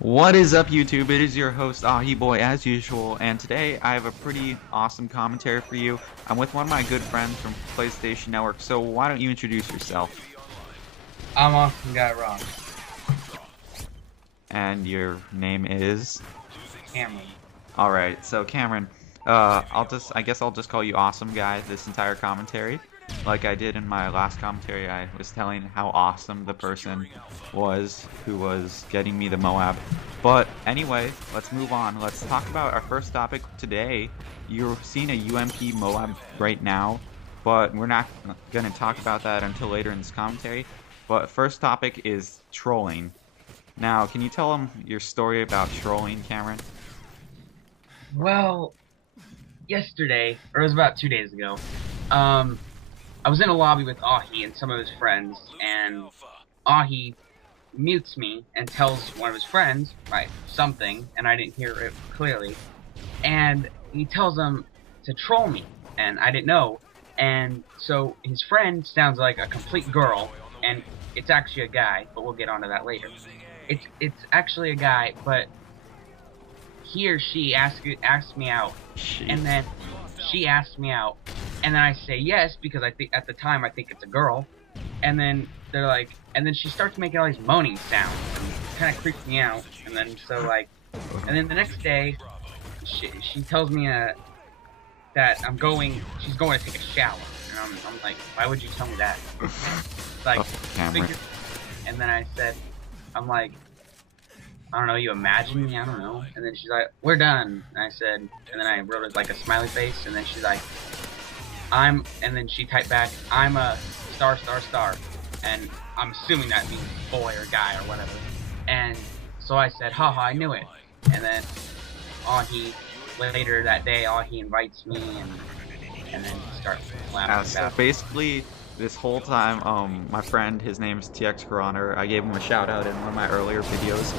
What is up, YouTube? It is your host, ahi-boy, as usual, and today I have a pretty awesome commentary for you. I'm with one of my good friends from PlayStation Network, so why don't you introduce yourself? I'm often got it wrong. And your name is? Cameron. Alright, so Cameron, I guess I'll just call you Awesome Guy this entire commentary. Like I did in my last commentary, I was telling how awesome the person was who was getting me the MOAB. But anyway, let's move on. Let's talk about our first topic today. You're seeing a UMP MOAB right now, but we're not going to talk about that until later in this commentary. But first topic is trolling. Now, can you tell them your story about trolling, Cameron? Well, yesterday, or it was about 2 days ago, I was in a lobby with Ahi and some of his friends, and Ahi mutes me and tells one of his friends, right, something, and I didn't hear it clearly, and he tells him to troll me, and I didn't know, and so his friend sounds like a complete girl, and it's actually a guy, but we'll get onto that later. It's actually a guy, but he or she asked me out, and then she asked me out, and then I say yes because I think at the time I think it's a girl, and then they're like, and then she starts making all these moaning sounds, and it kind of creeps me out, and then and then the next day, she tells me that she's going to take a shower, and I'm like, why would you tell me that? Like, and then I said, I'm like, I don't know, you imagine me? I don't know. And then she's like, we're done. And I said, and then I wrote it like a smiley face, and then she's like, and then she typed back, I'm a star, star, star. And I'm assuming that means boy or guy or whatever. And so I said, haha, I knew it. And then later that day, he invites me, and then he starts laughing. So basically, this whole time, my friend, his name's TX Coroner, I gave him a shout out in one of my earlier videos,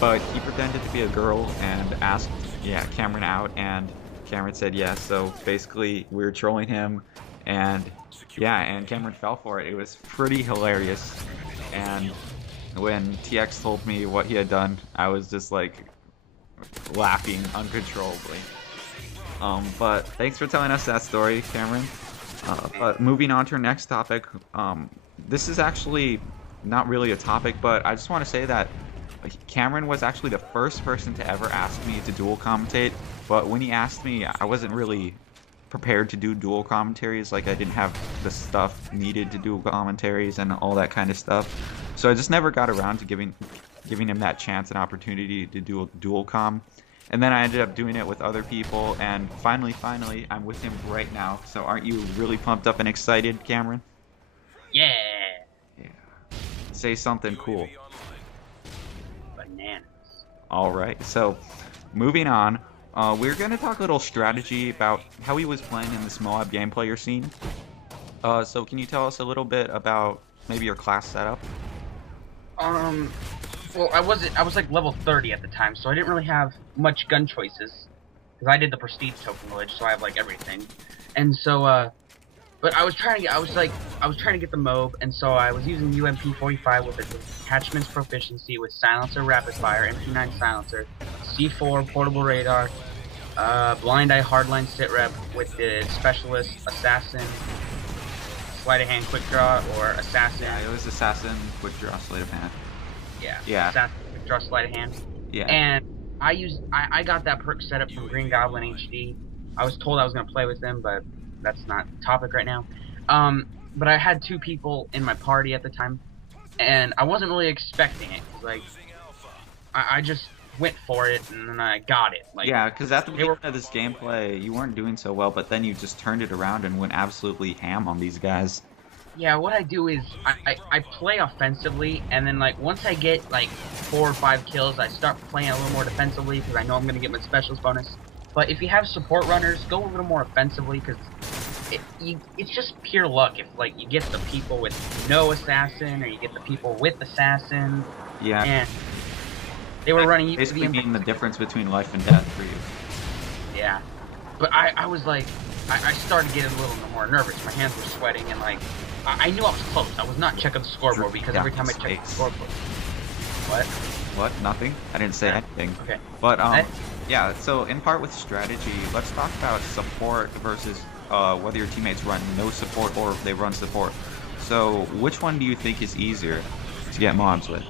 but he pretended to be a girl and asked, Cameron out, and Cameron said yes, so basically we were trolling him, and and Cameron fell for it. It was pretty hilarious, and when TX told me what he had done, I was just like laughing uncontrollably. But thanks for telling us that story, Cameron. But moving on to our next topic, this is actually not really a topic, but I just want to say that Cameron was actually the first person to ever ask me to dual commentate, but when he asked me, I wasn't really prepared to do dual commentaries. Like, I didn't have the stuff needed to do commentaries and all that kind of stuff, so I just never got around to giving him that chance and opportunity to do a dual com. And then I ended up doing it with other people, and finally, I'm with him right now. So aren't you really pumped up and excited, Cameron? Yeah. Yeah. Say something cool. Bananas. Alright, so moving on, we're going to talk a little strategy about how he was playing in this MOAB gameplay you're seeing. So can you tell us a little bit about maybe your class setup? Well, I was like level 30 at the time, so I didn't really have much gun choices. Because I did the prestige token village, so I have like everything. And so, but I was trying to get the MOAB, and so I was using UMP.45 with its attachments proficiency with silencer rapid fire, MP9 silencer, C4 portable radar, blind eye hardline sit rep with the specialist assassin, sleight of hand quick draw, or assassin. Yeah, it was assassin quick draw sleight of hand. Yeah. Assassin quick draw sleight of hand. Yeah. And I got that perk set up from Green Goblin HD. I was told I was gonna play with them, but that's not the topic right now. But I had two people in my party at the time, and I wasn't really expecting it. Like, I just went for it, and then I got it. Like, yeah, because at the beginning of this gameplay, you weren't doing so well, but then you just turned it around and went absolutely ham on these guys. Yeah, what I do is I play offensively, and then like once I get like 4 or 5 kills, I start playing a little more defensively because I know I'm gonna get my specials bonus. But if you have support runners, go a little more offensively because it's just pure luck if like you get the people with no assassin or you get the people with assassin. Yeah. And they were running basically being the difference between life and death for you. Yeah. But I was like, I started getting a little more nervous. My hands were sweating, and like I knew I was close. I was not checking the scoreboard because every time I checked the scoreboard. What? What? Nothing? I didn't say Yeah. anything. Okay. But I, yeah. So in part with strategy, let's talk about support versus whether your teammates run no support or if they run support. So which one do you think is easier to get mobs with?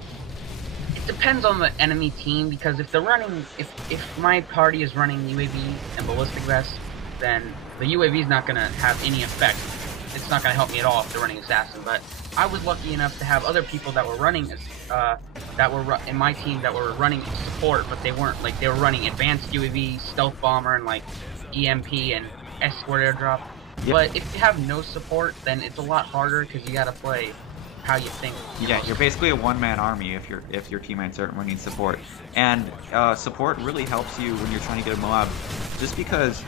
it depends on the enemy team because if they're running, if my party is running UAVs and ballistic vests, then the UAV is not gonna have any effect. It's not gonna help me at all if they're running assassin. But I was lucky enough to have other people that were running in my team that were running support, but they weren't like they were running advanced UAV, stealth bomber, and like EMP and escort airdrop. Yeah. But if you have no support, then it's a lot harder because you gotta play how you think you're Yeah, most you're basically a one-man army if your teammates aren't running support, and support really helps you when you're trying to get a mob, just because,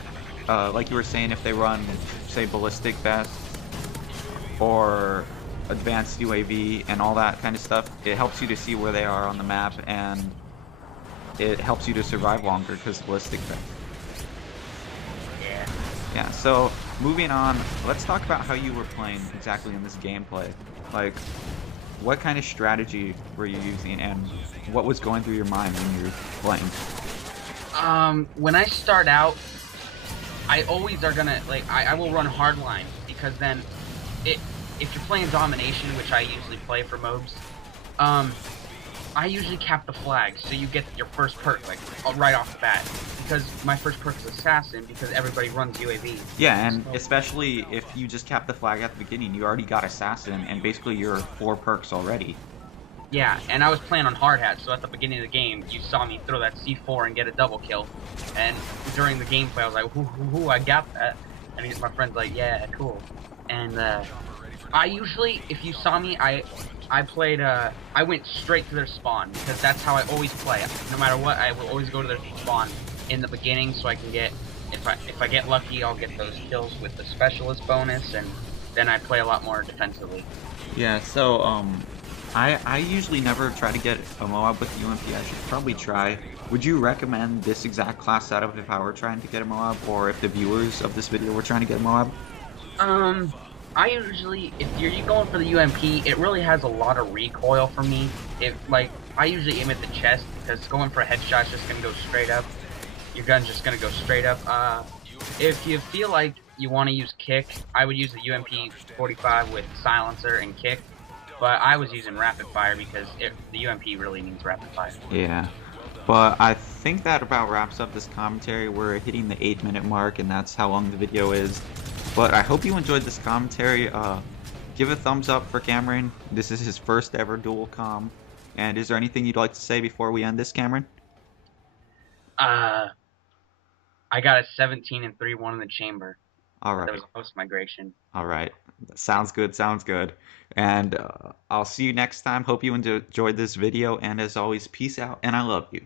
like you were saying, if they run, say, ballistic vest or advanced UAV and all that kind of stuff, it helps you to see where they are on the map, and it helps you to survive longer because ballistic vest. Yeah. Yeah. So moving on, let's talk about how you were playing exactly in this gameplay, like. What kind of strategy were you using, and what was going through your mind when you were playing? When I start out, I always are gonna like I will run hardline because then it if you're playing domination, which I usually play for MOABs, um, I usually cap the flag, so you get your first perk like right off the bat. Because my first perk is assassin because everybody runs UAV. Yeah, and So, especially if you just kept the flag at the beginning, you already got assassin, and basically you're 4 perks already. yeah, and I was playing on hard hat, so at the beginning of the game, you saw me throw that C4 and get a double kill. And during the gameplay, I was like, "Whoo, I got that." And my friend's like, "Yeah, cool." And I usually, if you saw me, I played I went straight to their spawn because that's how I always play. No matter what, I will always go to their spawn in the beginning so I can get if I get lucky, I'll get those kills with the specialist bonus, and then I play a lot more defensively. Yeah, so I usually never try to get a MOAB with UMP. I should probably try. Would you recommend this exact class setup if I were trying to get a MOAB, or if the viewers of this video were trying to get a MOAB? Um, I usually, if you're going for the UMP, it really has a lot of recoil for me. I usually aim at the chest because going for a headshot is just gonna go straight up. Your gun's just gonna go straight up. If you feel like you want to use kick, I would use the UMP-45 with silencer and kick. But I was using rapid fire because the UMP really needs rapid fire. Yeah. But I think that about wraps up this commentary. We're hitting the 8-minute mark, and that's how long the video is. But I hope you enjoyed this commentary. Give a thumbs up for Cameron. This is his first ever dual comm. And is there anything you'd like to say before we end this, Cameron? Uh, I got a 17 and 3-1 in the chamber. All That right. was post migration. All right. Sounds good. Sounds good. And I'll see you next time. Hope you enjoyed this video. And as always, peace out, and I love you.